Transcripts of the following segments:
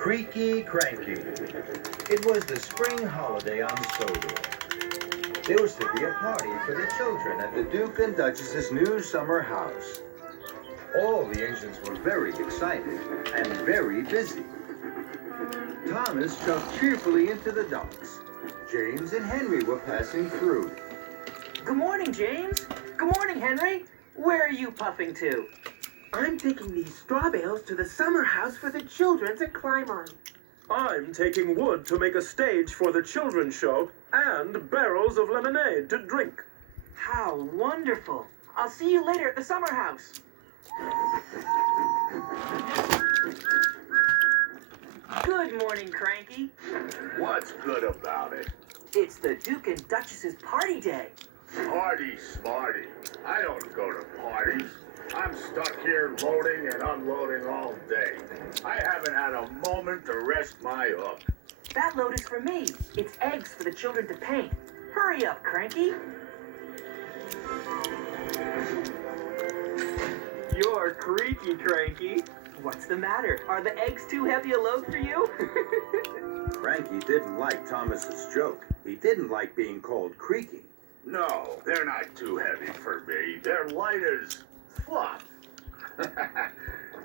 Creaky Cranky. It was the spring holiday on Sodor. There was to be a party for the children at the Duke and Duchess's new summer house. All the engines were very excited and very busy. Thomas jumped cheerfully into the docks. James and Henry were passing through. Good morning, James. Good morning, Henry. Where are you puffing to? I'm taking these straw bales to the summer house for the children to climb on. I'm taking wood to make a stage for the children's show and barrels of lemonade to drink. How wonderful. I'll see you later at the summer house. Good morning, Cranky. What's good about it? It's the Duke and Duchess's party day. Party smarty. I don't go to parties. I'm stuck here loading and unloading all day. I haven't had a moment to rest my hook. That load is for me. It's eggs for the children to paint. Hurry up, Cranky. You're creaky, Cranky. What's the matter? Are the eggs too heavy a load for you? Cranky didn't like Thomas's joke. He didn't like being called creaky. No, they're not too heavy for me. They're light as fluff.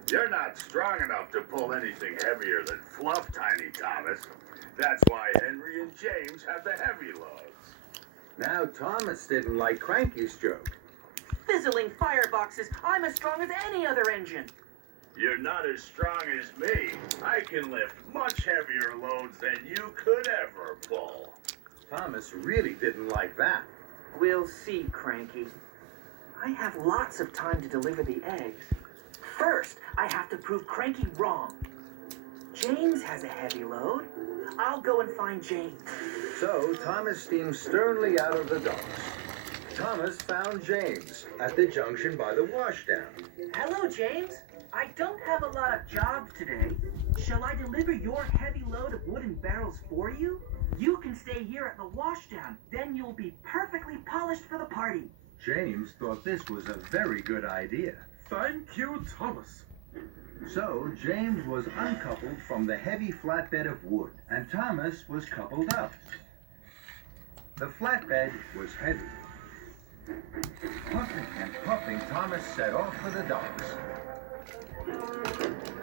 You're not strong enough to pull anything heavier than fluff, Tiny Thomas. That's why Henry and James have the heavy loads. Now Thomas didn't like Cranky's joke. Fizzling fireboxes. I'm as strong as any other engine. You're not as strong as me. I can lift much heavier loads than you could ever pull. Thomas really didn't like that. We'll see, Cranky. I have lots of time to deliver the eggs. First, I have to prove Cranky wrong. James has a heavy load. I'll go and find James. So Thomas steamed sternly out of the docks. Thomas found James at the junction by the washdown. Hello, James. I don't have a lot of jobs today. Shall I deliver your heavy load of wooden barrels for you? You can stay here at the washdown. Then you'll be perfectly polished for the party. James thought this was a very good idea. Thank you, Thomas. So James was uncoupled from the heavy flatbed of wood, and Thomas was coupled up. The flatbed was heavy. Puffing and puffing, Thomas set off for the docks.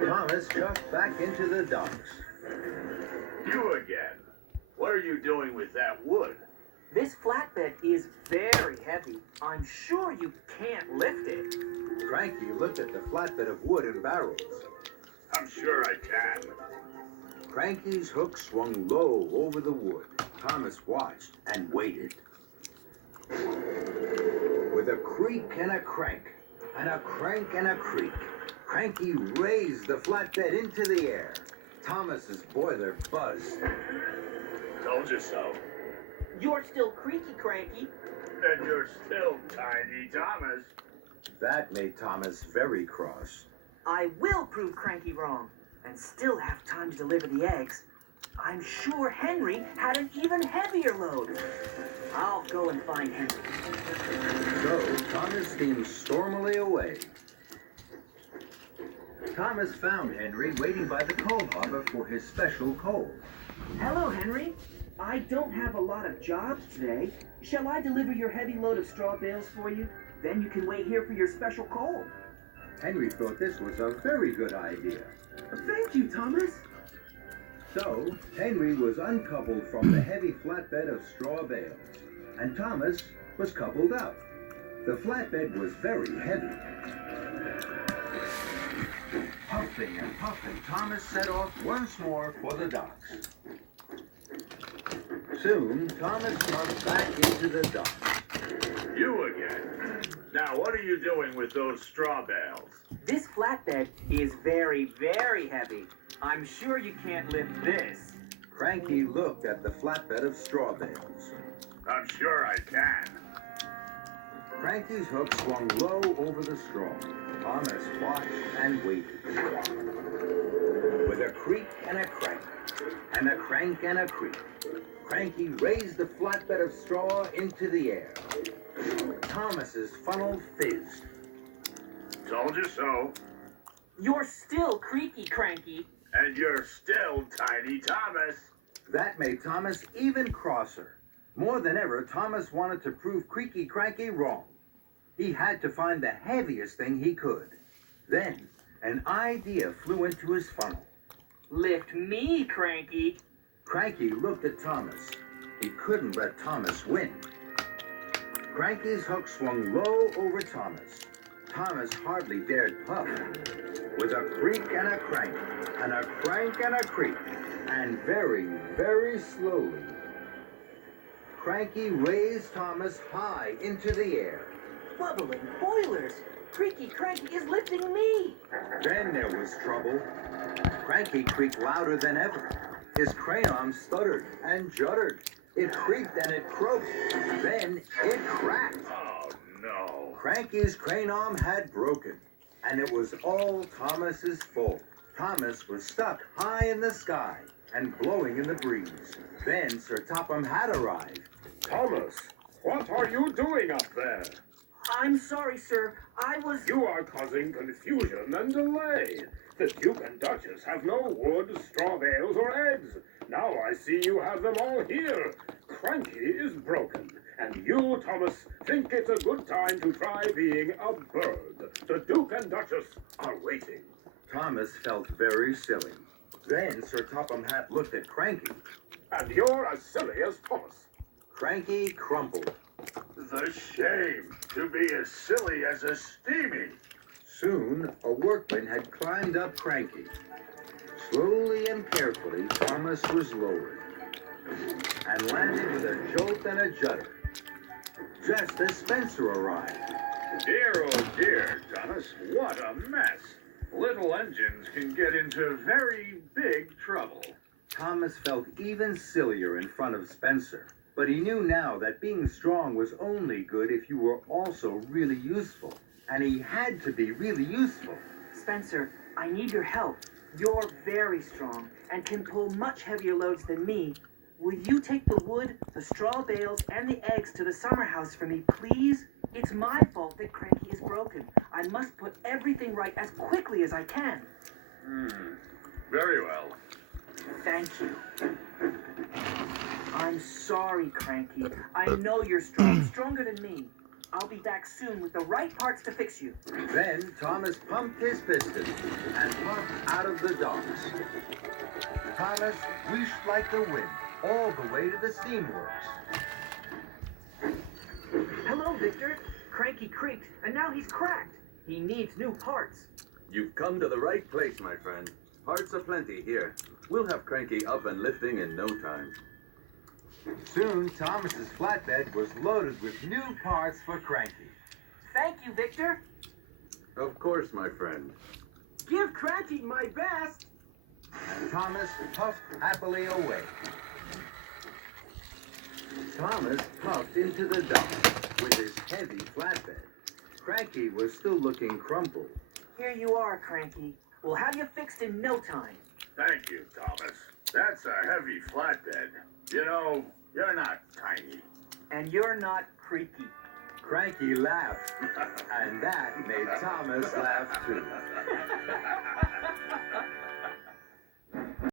Thomas jumped back into the docks. You again. What are you doing with that wood? This flatbed is very heavy. I'm sure you can't lift it. Cranky looked at the flatbed of wood and barrels. I'm sure I can. Cranky's hook swung low over the wood. Thomas watched and waited. With a creak and a crank, and a crank and a creak, Cranky raised the flatbed into the air. Thomas's boiler buzzed. Told you so. You're still creaky, Cranky. And you're still Tiny Thomas. That made Thomas very cross. I will prove Cranky wrong and still have time to deliver the eggs. I'm sure Henry had an even heavier load. I'll go and find Henry. So Thomas steamed stormily away. Thomas found Henry waiting by the coal harbor for his special coal. Hello, Henry. I don't have a lot of jobs today. Shall I deliver your heavy load of straw bales for you? Then you can wait here for your special coal. Henry thought this was a very good idea. Thank you, Thomas. So Henry was uncoupled from the heavy flatbed of straw bales, and Thomas was coupled up. The flatbed was very heavy. Puffing and puffing, Thomas set off once more for the docks. Soon, Thomas jumped back into the docks. You again. Now, what are you doing with those straw bales? This flatbed is very, very heavy. I'm sure you can't lift this. Cranky looked at the flatbed of straw bales. I'm sure I can. Cranky's hook swung low over the straw. Thomas watched and waited. With a creak and a crank, and a crank and a creak, Cranky raised the flatbed of straw into the air. Thomas's funnel fizzed. Told you so. You're still creaky, Cranky. And you're still Tiny Thomas. That made Thomas even crosser. More than ever, Thomas wanted to prove Creaky Cranky wrong. He had to find the heaviest thing he could. Then, an idea flew into his funnel. Lift me, Cranky. Cranky looked at Thomas. He couldn't let Thomas win. Cranky's hook swung low over Thomas. Thomas hardly dared puff. With a creak and a crank, and a crank and a creak, and very, very slowly, Cranky raised Thomas high into the air. Bubbling boilers. Creaky Cranky is lifting me. Then there was trouble. Cranky creaked louder than ever. His crayon stuttered and juddered. It creaked and it croaked. Then it cracked. Oh, no. Cranky's crayon had broken, and it was all Thomas's fault. Thomas was stuck high in the sky and blowing in the breeze. Then Sir Topham had arrived. Thomas, what are you doing up there? I'm sorry, sir. I was... You are causing confusion and delay. The Duke and Duchess have no wood, straw bales, or eggs. Now I see you have them all here. Cranky is broken, and you, Thomas, think it's a good time to try being a bird. The Duke and Duchess are waiting. Thomas felt very silly. Then Sir Topham Hatt looked at Cranky. And you're as silly as Thomas. Cranky crumpled. The shame to be as silly as a steamy. Soon, a workman had climbed up Cranky. Slowly and carefully, Thomas was lowered and landed with a jolt and a judder, just as Spencer arrived. Dear, oh dear, Thomas, what a mess. Little engines can get into very big trouble. Thomas felt even sillier in front of Spencer, but he knew now that being strong was only good if you were also really useful, and he had to be really useful. Spencer, I need your help. You're very strong and can pull much heavier loads than me. Will you take the wood, the straw bales, and the eggs to the summer house for me, please? It's my fault that Cranky is broken. I must put everything right as quickly as I can. Very well. Thank you. I'm sorry, Cranky. I know you're strong, stronger than me. I'll be back soon with the right parts to fix you. Then Thomas pumped his piston and puffed out of the docks. Thomas wheeshed like the wind all the way to the steamworks. Hello, Victor. Cranky creaked, and now he's cracked. He needs new parts. You've come to the right place, my friend. Parts aplenty here. We'll have Cranky up and lifting in no time. Soon, Thomas's flatbed was loaded with new parts for Cranky. Thank you, Victor. Of course, my friend. Give Cranky my best. And Thomas puffed happily away. Thomas puffed into the dock with his heavy flatbed. Cranky was still looking crumpled. Here you are, Cranky. We'll have you fixed in no time. Thank you, Thomas. That's a heavy flatbed. You know, you're not tiny. And you're not creaky. Cranky laughed, and that made Thomas laugh too.